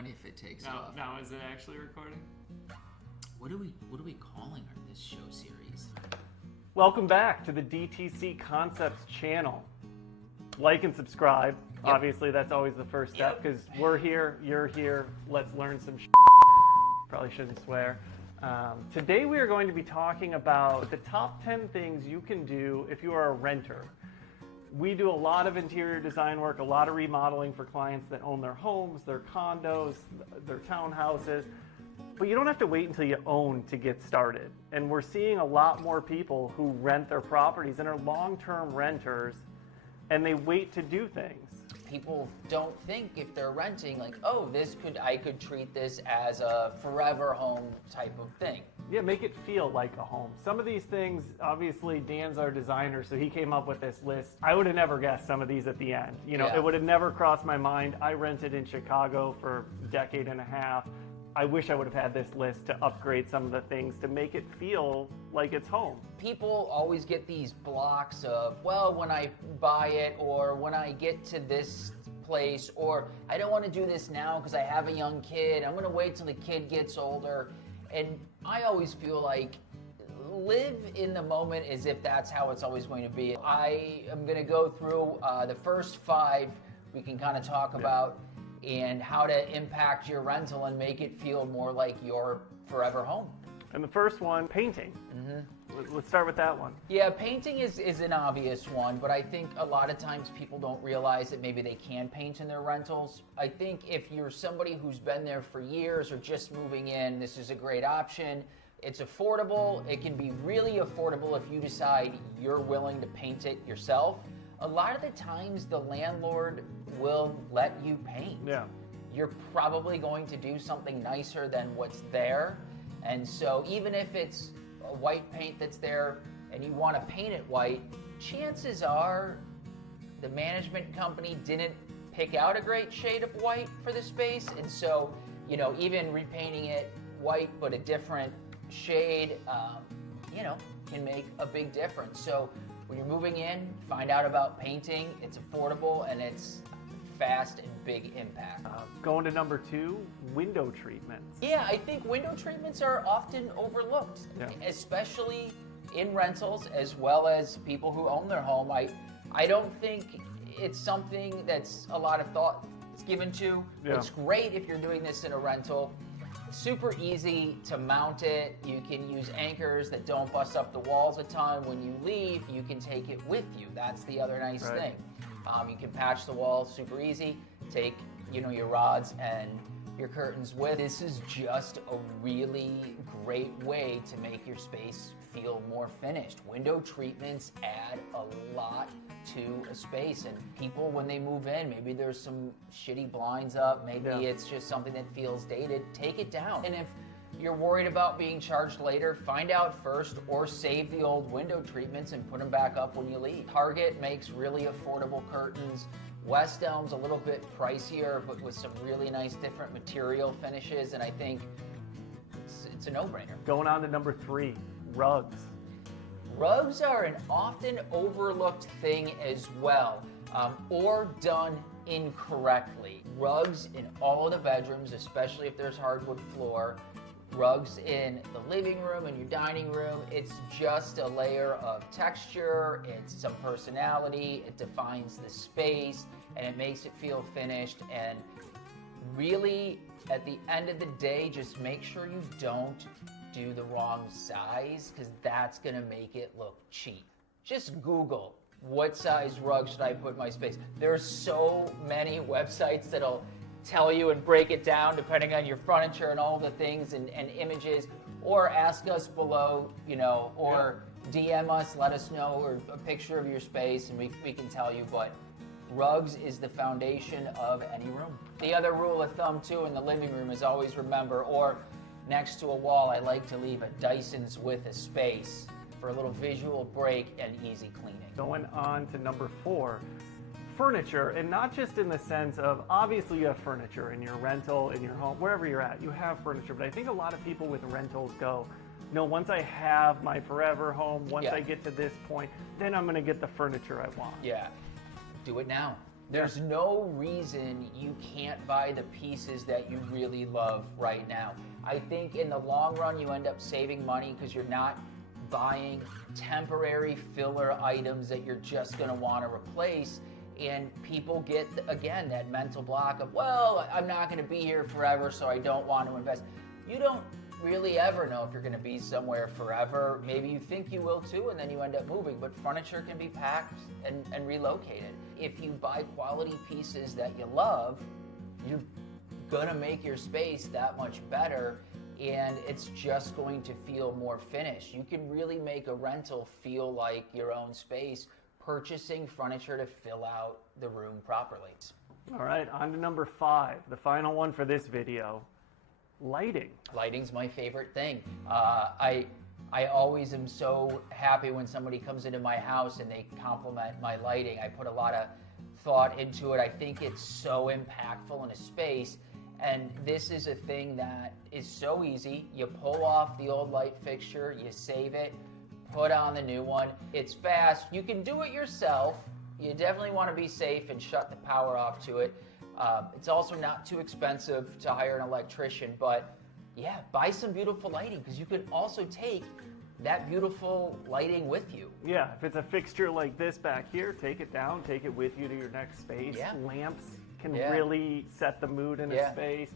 funny if it takes off. Now is it actually recording? What are we calling this show series? Welcome back to the DTC Concepts channel. Like and subscribe. Yep. Obviously, that's always the first step because we're here, you're here. Let's learn some Probably shouldn't swear. Today we are going to be talking about the top 10 things you can do if you are a renter. We do a lot of interior design work, a lot of remodeling for clients that own their homes, their condos, their townhouses. But you don't have to wait until you own to get started. And we're seeing a lot more people who rent their properties and are long-term renters, and they wait to do things. People don't think if they're renting, like, oh, I could treat this as a forever home type of thing. Yeah, make it feel like a home. Some of these things, obviously Dan's our designer, so he came up with this list. I would have never guessed some of these at the end. It would have never crossed my mind. I rented in Chicago for a decade and a half. I wish I would have had this list to upgrade some of the things to make it feel like it's home. People always get these blocks of, well, when I buy it, or when I get to this place, or I don't want to do this now because I have a young kid. I'm going to wait till the kid gets older. And I always feel like live in the moment as if that's how it's always going to be. I am going to go through the first 5 we can kind of talk about, and how to impact your rental and make it feel more like your forever home. And the first one, painting. Mm-hmm. Let's start with that one. Yeah, painting is an obvious one, but I think a lot of times people don't realize that maybe they can paint in their rentals. I think if you're somebody who's been there for years or just moving in, this is a great option. It's affordable. It can be really affordable if you decide you're willing to paint it yourself. A lot of the times the landlord will let you paint. Yeah. You're probably going to do something nicer than what's there. And so even if it's a white paint that's there and you want to paint it white, chances are the management company didn't pick out a great shade of white for the space. And so, even repainting it white but a different shade, can make a big difference. So when you're moving in, find out about painting. It's affordable and it's fast and big impact. Going to number 2, window treatments. Yeah, I think window treatments are often overlooked, especially in rentals as well as people who own their home. I don't think it's something that's a lot of thought given to. Yeah. It's great if you're doing this in a rental. Super easy to mount it. You can use anchors that don't bust up the walls a ton. When you leave, you can take it with you. That's the other nice thing. You can patch the walls super easy. Take, your rods and your curtains with. This is just a really great way to make your space feel more finished. Window treatments add a lot to a space, and people, when they move in, maybe there's some shitty blinds up, maybe it's just something that feels dated, take it down. And if you're worried about being charged later, find out first or save the old window treatments and put them back up when you leave. Target makes really affordable curtains. West Elm's a little bit pricier, but with some really nice different material finishes, and I think it's a no-brainer. Going on to number 3, rugs. Rugs are an often overlooked thing as well, or done incorrectly. Rugs in all of the bedrooms, especially if there's hardwood floor. Rugs in the living room and your dining room. It's just a layer of texture, it's some personality, it defines the space, and it makes it feel finished. And really, at the end of the day, just make sure you don't do the wrong size, because that's gonna make it look cheap. Just Google, what size rug should I put in my space? There's so many websites that'll tell you and break it down depending on your furniture and all the things and images, or ask us below, or DM us, let us know, or a picture of your space, and we can tell you. But rugs is the foundation of any room. The other rule of thumb too in the living room is always remember, or next to a wall, I like to leave a Dyson's with a space for a little visual break and easy cleaning. Going on to number 4, furniture, and not just in the sense of, obviously you have furniture in your rental, in your home, wherever you're at, you have furniture, but I think a lot of people with rentals go, no, once I have my forever home, once I get to this point, then I'm gonna get the furniture I want. Yeah, do it now. There's no reason you can't buy the pieces that you really love right now. I think in the long run, you end up saving money because you're not buying temporary filler items that you're just going to want to replace. And people get, again, that mental block of, well, I'm not going to be here forever, so I don't want to invest. You don't really ever know if you're going to be somewhere forever. Maybe you think you will too, and then you end up moving, but furniture can be packed and relocated. If you buy quality pieces that you love, you're going to make your space that much better, and it's just going to feel more finished. You can really make a rental feel like your own space, purchasing furniture to fill out the room properly. All right, on to number 5, the final one for this video. Lighting. Lighting's my favorite thing. I always am so happy when somebody comes into my house and they compliment my lighting. I put a lot of thought into it. I think it's so impactful in a space, and this is a thing that is so easy. You pull off the old light fixture, you save it, put on the new one. It's fast. You can do it yourself. You definitely want to be safe and shut the power off to it. It's also not too expensive to hire an electrician, but yeah, buy some beautiful lighting because you can also take that beautiful lighting with you. Yeah, if it's a fixture like this back here, take it down, take it with you to your next space. Yeah. Lamps can really set the mood in a space.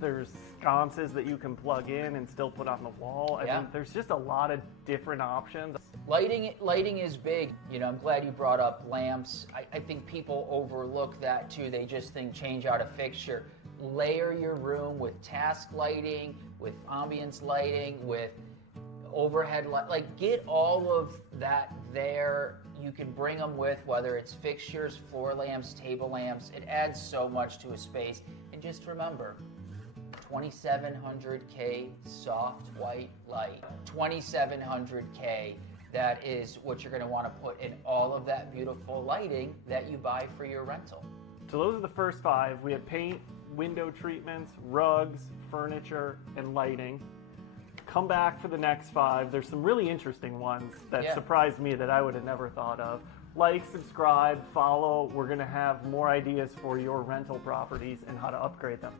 There's sconces that you can plug in and still put on the wall. I mean, there's just a lot of different options. Lighting is big. You know, I'm glad you brought up lamps. I think people overlook that too. They just think change out a fixture. Layer your room with task lighting, with ambience lighting, with overhead light. Like, get all of that there. You can bring them with, whether it's fixtures, floor lamps, table lamps. It adds so much to a space. And just remember, 2700K soft white light. 2700K. That is what you're going to want to put in all of that beautiful lighting that you buy for your rental. So those are the first 5. We have paint, window treatments, rugs, furniture, and lighting. Come back for the next 5. There's some really interesting ones that surprised me that I would have never thought of. Like, subscribe, follow. We're going to have more ideas for your rental properties and how to upgrade them.